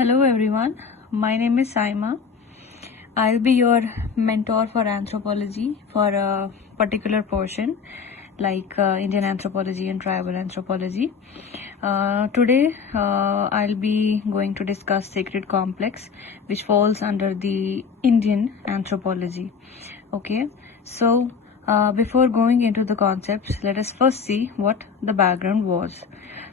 Hello everyone, my name is Saima. I'll be your mentor for anthropology for a particular portion like Indian anthropology and tribal anthropology. Today I'll be going to discuss sacred complex, which falls under the Indian anthropology. Okay, so before going into the concepts, let us first see what the background was.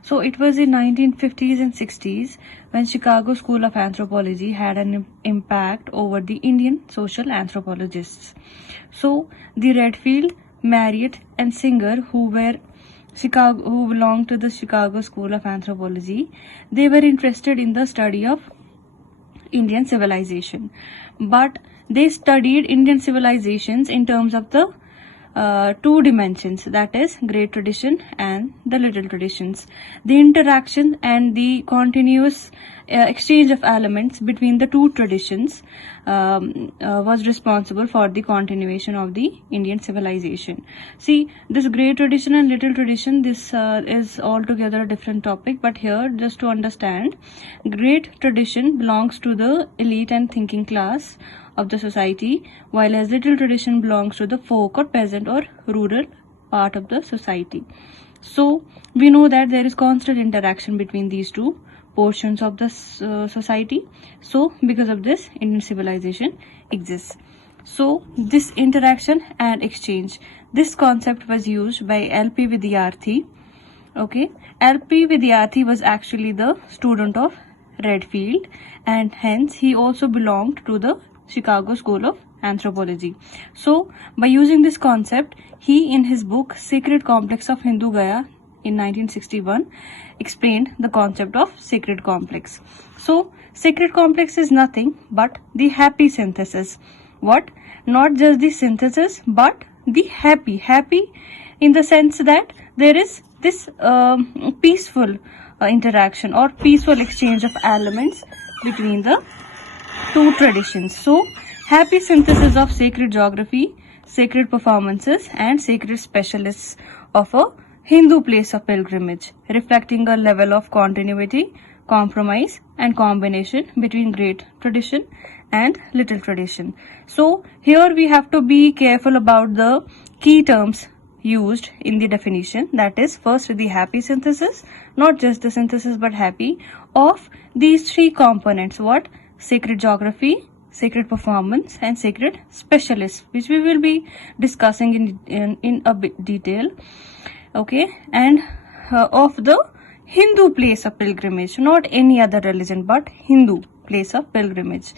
So it was in 1950s and 60s when Chicago School of Anthropology had an impact over the Indian social anthropologists. So the Redfield, Marriott and Singer, who belonged to the Chicago School of Anthropology, they were interested in the study of Indian civilization, but they studied Indian civilizations in terms of the two dimensions, that is great tradition and the little traditions. The interaction and the continuous exchange of elements between the two traditions was responsible for the continuation of the Indian civilization. See, this great tradition and little tradition, this is altogether a different topic, but here just to understand, great tradition belongs to the elite and thinking class of the society, while as little tradition belongs to the folk or peasant or rural part of the society. So we know that there is constant interaction between these two portions of the society. So because of this, Indian civilization exists. So this interaction and exchange, this concept was used by L.P. Vidyarthi. Okay, L.P. Vidyarthi was actually the student of Redfield, and hence he also belonged to the Chicago School of Anthropology. So by using this concept, he in his book Sacred Complex of Hindu Gaya in 1961 explained the concept of sacred complex. So sacred complex is nothing but the happy synthesis. What? Not just the synthesis, but the happy in the sense that there is this peaceful interaction or peaceful exchange of elements between the two traditions. So happy synthesis of sacred geography, sacred performances and sacred specialists of a Hindu place of pilgrimage, reflecting a level of continuity, compromise and combination between great tradition and little tradition. So here we have to be careful about the key terms used in the definition, that is first the happy synthesis, not just the synthesis but happy, of these three components. What? Sacred geography, sacred performance and sacred specialists, which we will be discussing in a bit detail. Okay, and of the Hindu place of pilgrimage, not any other religion but Hindu place of pilgrimage,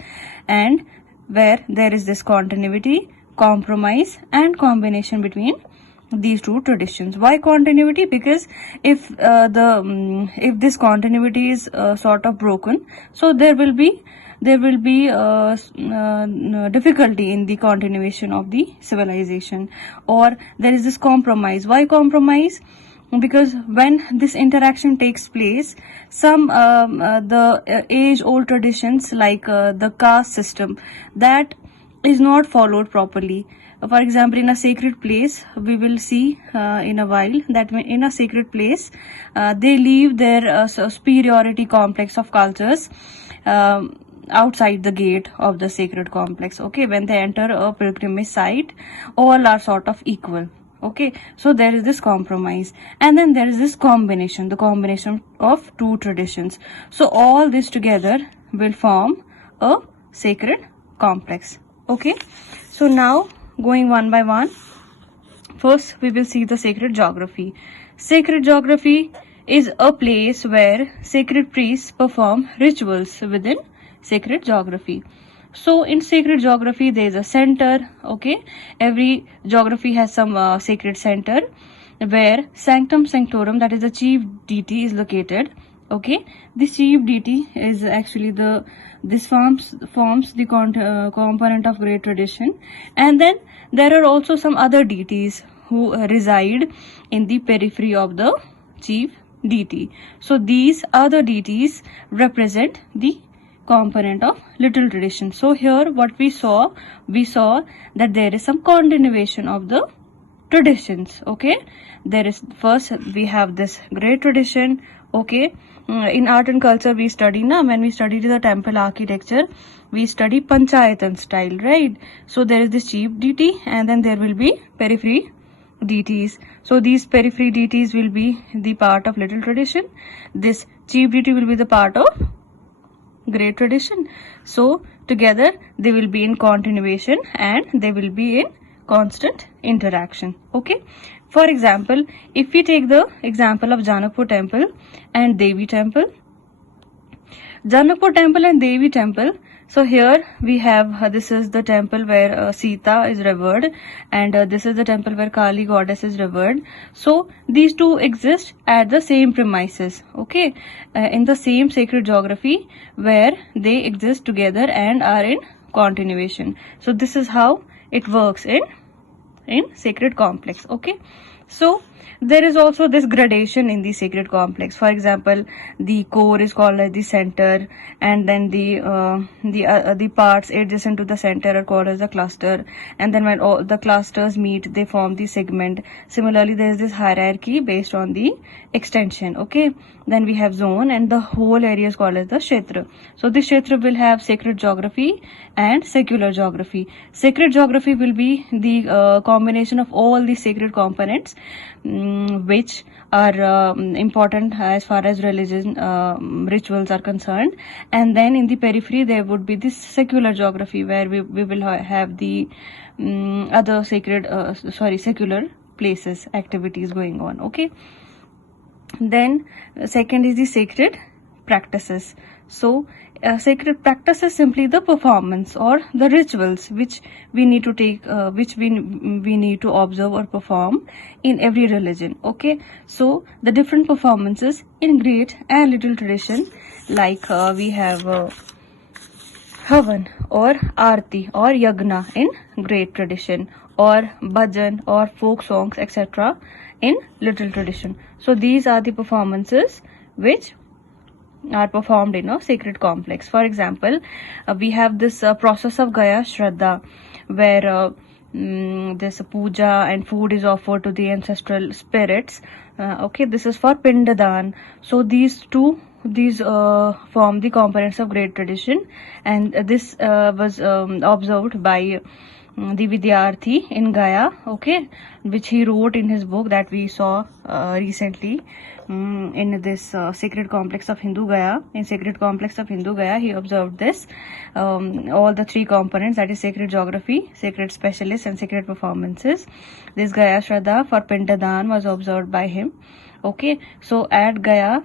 and where there is this continuity, compromise and combination between these two traditions. Why continuity? Because if this continuity is sort of broken, so there will be difficulty in the continuation of the civilization, or there is this compromise. Why compromise? Because when this interaction takes place, some the age-old traditions like the caste system, that is not followed properly. For example, in a sacred place, we will see in a while that in a sacred place, they leave their superiority complex of cultures outside the gate of the sacred complex. Okay, when they enter a pilgrimage site, all are sort of equal. Okay, so there is this compromise, and then there is this combination, the combination of two traditions. So all this together will form a sacred complex. Okay, so now going one by one, first we will see the sacred geography. Sacred geography is a place where sacred priests perform rituals within sacred geography. So in sacred geography there is a center. Okay, every geography has some sacred center where sanctum sanctorum, that is the chief deity, is located. Okay, this chief deity is actually this forms the component of great tradition, and then there are also some other deities who reside in the periphery of the chief deity. So these other deities represent the component of little tradition. So here what we saw that there is some continuation of the traditions. Okay, there is first we have this great tradition. Okay, in art and culture we study when we study the temple architecture, we study panchayatan style, right? So there is this chief deity and then there will be periphery deities. So these periphery deities will be the part of little tradition. This chief deity will be the part of great tradition. So together they will be in continuation and they will be in constant interaction. Okay. For example, if we take the example of Janakpur temple and Devi temple, Janakpur temple and Devi temple. So here we have this is the temple where Sita is revered, and this is the temple where Kali goddess is revered. So these two exist at the same premises, okay, in the same sacred geography where they exist together and are in continuation. So this is how it works in sacred complex. Okay, so there is also this gradation in the sacred complex. For example, the core is called as the center, and then the parts adjacent to the center are called as the cluster, and then when all the clusters meet they form the segment. Similarly, there is this hierarchy based on the extension. Okay, then we have zone, and the whole area is called as the kshetra. So this kshetra will have sacred geography and secular geography. Sacred geography will be the combination of all the sacred components which are important as far as religion rituals are concerned, and then in the periphery there would be this secular geography where we will have the other secular places, activities going on. Okay, then second is the sacred practices. So sacred practice is simply the performance or the rituals which we need to take, which we need to observe or perform in every religion. Okay, so the different performances in great and little tradition, like we have Havan or Arti or Yagna in great tradition, or Bhajan or folk songs, etc. in little tradition. So these are the performances which are performed in a sacred complex. For example, we have this process of Gaya Shraddha, where this puja and food is offered to the ancestral spirits. Okay, this is for Pindadan. So these form the components of great tradition, and this was observed by the Vidyarthi in Gaya, okay, which he wrote in his book that we saw recently in this sacred complex of Hindu Gaya. In sacred complex of Hindu Gaya, he observed this, all the three components, that is sacred geography, sacred specialists, and sacred performances. This Gaya Shraddha for Pindadan was observed by him. Okay, so at Gaya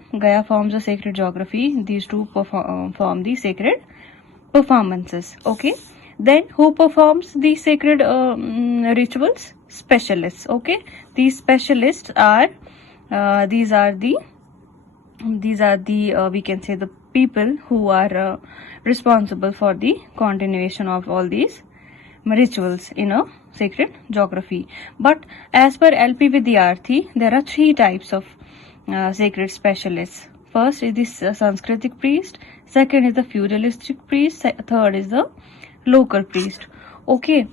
forms a sacred geography. These two form the sacred performances. Okay, then who performs the sacred rituals? Specialists. Okay, these specialists are these are the we can say the people who are responsible for the continuation of all these rituals in a sacred geography. But as per LP Vidyarthi, there are three types of sacred specialists. First is the Sanskritic priest, second is the feudalistic priest, third is the local priest. Okay,